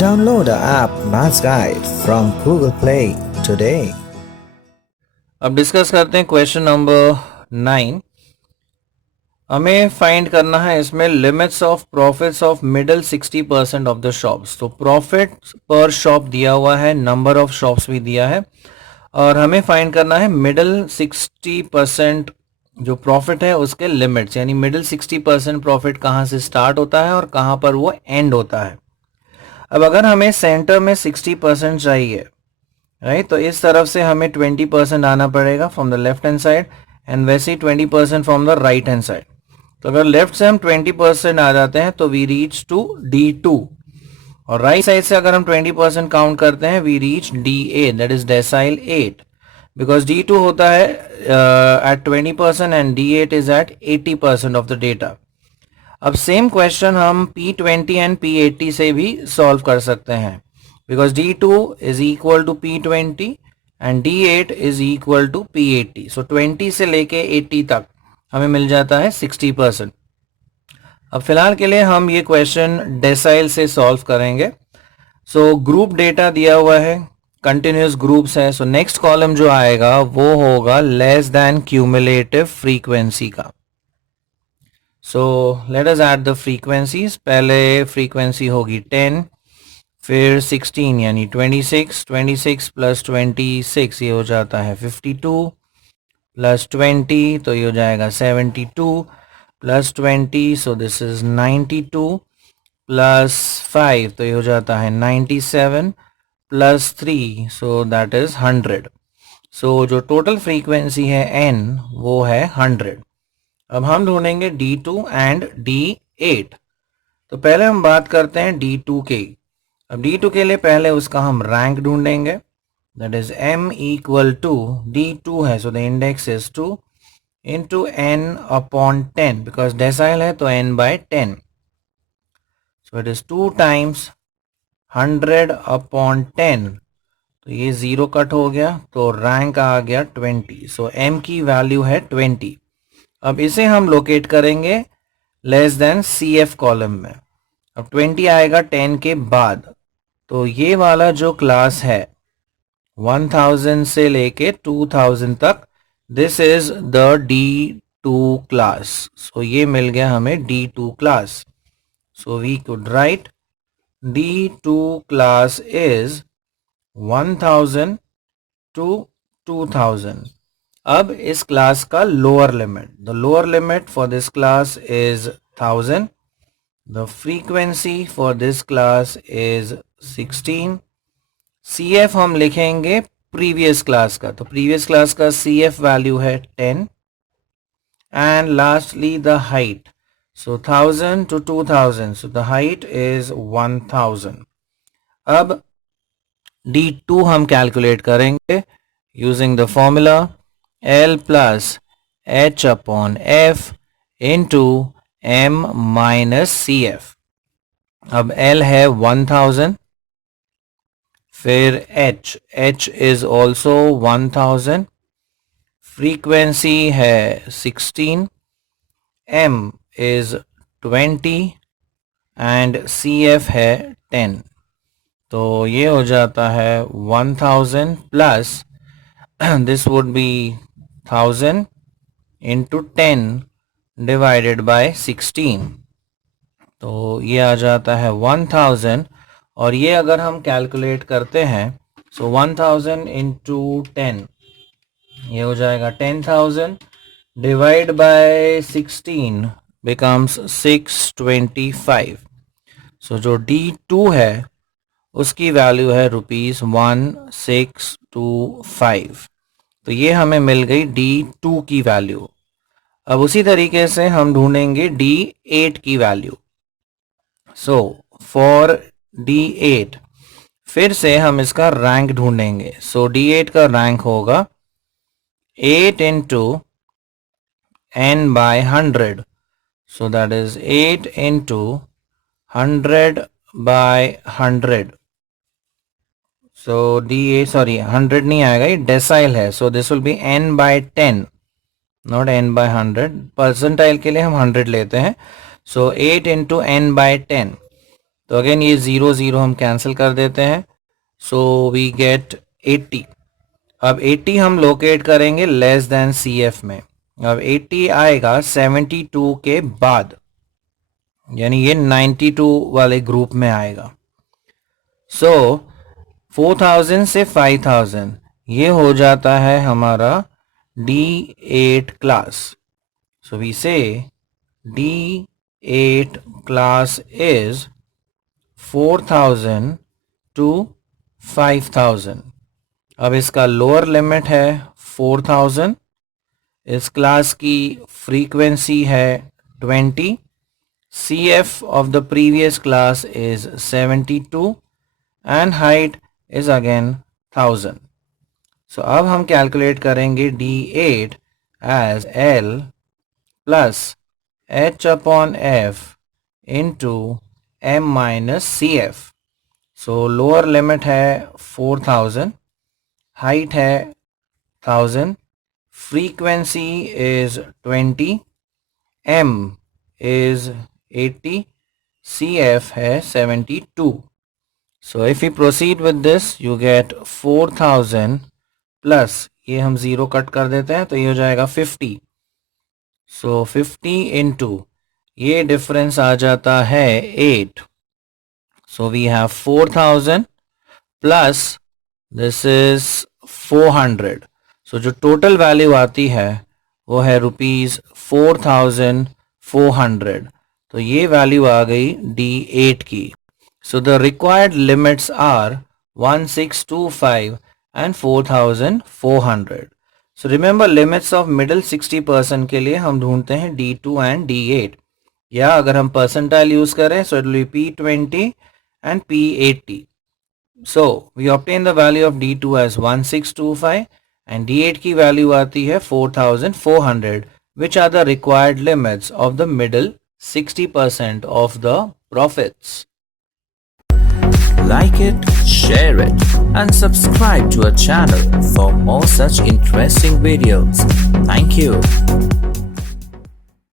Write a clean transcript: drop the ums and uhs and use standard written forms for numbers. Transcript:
Download the app Maths Guide from Google Play today. अब discuss करते हैं question number 9। हमें फाइंड करना है इसमें limits of profits of middle 60% of the shops. तो प्रॉफिट पर शॉप दिया हुआ है, नंबर ऑफ शॉप्स भी दिया है, और हमें फाइंड करना है मिडल 60% जो प्रॉफिट है उसके लिमिट्स, यानी मिडल 60% प्रॉफिट कहाँ से स्टार्ट होता है और कहाँ पर वो एंड होता है। अब अगर हमें सेंटर में 60% चाहिए, राइट, तो इस तरफ से हमें 20% आना पड़ेगा from the left hand side, and वैसे ही 20% from the right hand side. तो अगर लेफ्ट से हम 20% आ जाते हैं तो वी रीच टू D2, और राइट साइड से अगर हम 20% काउंट करते हैं we reach D8, that is decile 8, because D2 होता है at 20% and D8 is at 80% of the data. अब सेम क्वेश्चन हम P20 एंड P80 से भी सॉल्व कर सकते हैं, because D2 is equal to P20 and D8 is equal to P80. So 20 से लेके 80 तक हमें मिल जाता है 60%। अब फिलहाल के लिए हम ये क्वेश्चन डेसाइल से सॉल्व करेंगे। सो ग्रुप डेटा दिया हुआ है, कंटिन्यूस ग्रुप्स है, सो नेक्स्ट कॉलम जो आएगा वो होगा लेस देन क्यूमुलेटिव फ्रीक्वेंसी का। So let us add the frequencies. पहले फ्रीक्वेंसी होगी 10, फिर 16 यानी 26, 26 प्लस 26 ये हो जाता है 52, प्लस 20 तो ये हो जाएगा 72, plus 20 so this is 92, plus 5 तो ये हो जाता है 97, प्लस 3 सो दैट इज 100। सो जो टोटल फ्रीक्वेंसी है n वो है 100। अब हम ढूंढेंगे D2 एंड D8। तो पहले हम बात करते हैं D2 के। अब D2 के लिए पहले उसका हम रैंक ढूंढेंगे, that is m equal to D2 है, so the index is 2 into n upon 10, because decile है तो n by 10, so it is 2 times 100 upon 10, तो ये 0 कट हो गया तो रैंक आ गया 20, सो m की वैल्यू है 20। अब इसे हम लोकेट करेंगे लेस देन CF कॉलम में। अब 20 आएगा 10 के बाद, तो ये वाला जो क्लास है 1000 से लेके 2000 तक, this is the D2 class. So ये मिल गया हमें D2 class. So we could write D2 class is 1000 to 2000। अब इस क्लास का lower limit, the lower limit for this class is 1000, the frequency for this class is 16, CF हम लिखेंगे previous class का, तो प्रीवियस क्लास का CF value है 10, and lastly the height, so 1000 to 2000, so the height is 1000। अब D2 हम calculate करेंगे using the formula L plus H upon F into M minus CF। अब L है 1000, फिर H इज ऑल्सो 1000, फ्रीक्वेंसी है 16, M is 20 and CF है 10। तो ये हो जाता है 1000 plus this would be 1000 into 10 divided by 16, तो ये आ जाता है 1000, और ये अगर हम कैलकुलेट करते हैं सो 1000 इंटू 10 ये हो जाएगा 10,000 डिवाइड बाय 16 बिकम्स 625। सो जो D2 है उसकी वैल्यू है ₹1625। तो ये हमें मिल गई D2 की वैल्यू। अब उसी तरीके से हम ढूंढेंगे D8 की वैल्यू। सो फॉर D8 फिर से हम इसका रैंक ढूंढेंगे। सो D8 का रैंक होगा 8 into n by 100, so that is 8 into 100 by 100। So D8 sorry 100 नहीं आएगा, ये डेसाइल है, so this will be n by 10 not n by 100। Percentile के लिए हम 100 लेते हैं, सो 8 इंटू n बाय 10, तो अगेन ये 0 0 हम कैंसिल कर देते हैं, सो वी गेट 80। अब 80 हम लोकेट करेंगे लेस देन CF में। अब 80 आएगा 72 के बाद, यानी ये 92 वाले ग्रुप में आएगा। सो 4000 से 5000 ये हो जाता है हमारा D8 क्लास। सो वी से D8 क्लास इज 4000 to 5000। अब इसका लोअर लिमिट है 4000, इस क्लास की फ्रीक्वेंसी है 20, CF of the previous class is 72 and height is again 1000. So अब हम कैलकुलेट करेंगे D8 as L plus H upon F into M minus CF. So lower limit है 4000, height है 1000, frequency is 20, M is 80, CF है 72. So if we proceed with this, you get 4000 plus ये हम 0 cut कर देते हैं तो ये हो जाएगा 50. So 50 into ये डिफरेंस आ जाता है 8. So we have 4000 plus this is 400. So जो टोटल वैल्यू आती है वो है ₹4400. तो ये वैल्यू आ गई D8 की. So the required limits are 1625 and 4400. So remember limits of middle 60% के लिए हम ढूंढते हैं D2 and D8, या अगर हम परसेंटाइल यूज करें so it will be P20 and P80. So we obtain the value of D2 as 1625 and D8 की वैल्यू आती है 4400, which are the required limits of the middle 60% of the profits. Like it, share it, and subscribe to our channel for more such interesting videos. Thank you.